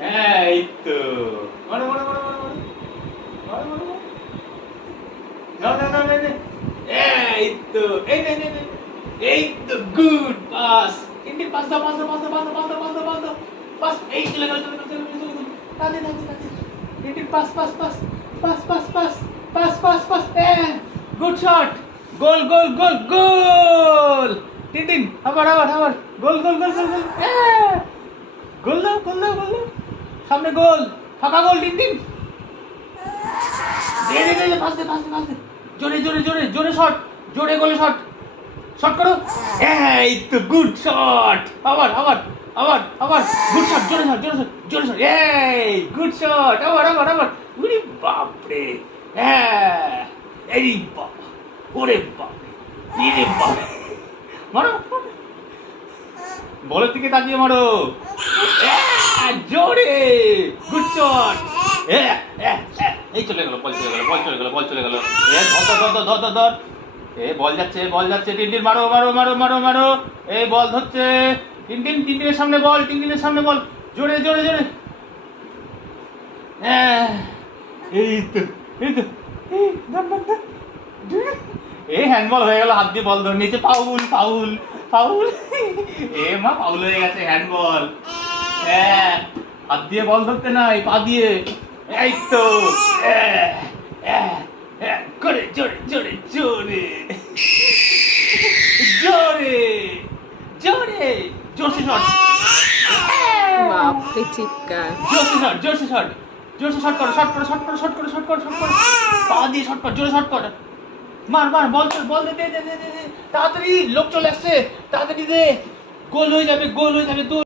এই তো মারো মারো মারো মারো মারো মারো মারো মারো। না না না না না। এই তো এই নে নে নে। এই তো গুড পাস। ইন্ডিয়ান পাস দাও পাস দাও পাস দাও পাস দাও পাস দাও পাস দাও পাস দাও পাস। এই চলে গেল চলে গেল চলে গেল চলে গেল। তাড়াতাড়ি তাড়াতাড়ি তাড়াতাড়ি। Indian pass pass pass pass pass pass pass pass pass. Good shot. Goal goal goal goal. Tintin আবার আবার আবার গোল গোল গোল গোল গোল। গোল দাও গোল দাও গোল দাও। সামনে গোল ফাঁকা গোল টিনটিন। দে দে দে পাস দে পাস দে পাস দে। জোরে জোরে জোরে জোরে শট জোরে গোলে শট শট করো। এই তো গুড শট। আবার আবার আবার আবার গুড শট জোরে শট জোরে শট জোরে শট। এই গুড শট আবার আবার আবার। ওরে বাপ রে। হ্যাঁ এই বাবা ওরে বাপ রে বাপ। মারো বলের দিকে তাকিয়ে মারো। জোরে গুড শট। এই চলে গেল বল চলে গেল বল চলে গেল বল চলে গেল। ধর ধর ধর ধর ধর ধর। বল যাচ্ছে টিনটিন মারো মারো মারো মারো মারো। এই বল ধরছে টিনটিন টিনটিনের সামনে বল টিনটিনের সামনে বল জোরে জোরে জোরে। এই তো এই তো এই হ্যান্ডবল হয়ে গেল হাত দিয়ে বল ধরে নিচে ফাউল ফাউল ফাউল। মা ফাউল হয়ে গেছে হ্যান্ডবল। হাত দিয়ে বল ধরতে নাই পা দিয়ে। এই তো করে জোরে জোরে জোরে জোরে জোরে জোরসে শট। বাপরে চিৎকার। জোরসে শট জোরসে শট জোরসে শট করো শট করো শট করো শট করো শট করো শট করো। পা দিয়ে শট কর জোরে শট কর। মার মার বল চল বল দে দে দে দে তাড়াতাড়ি লোক চলে আসছে তাড়াতাড়ি দে। গোল হয়ে যাবে গোল হয়ে যাবে।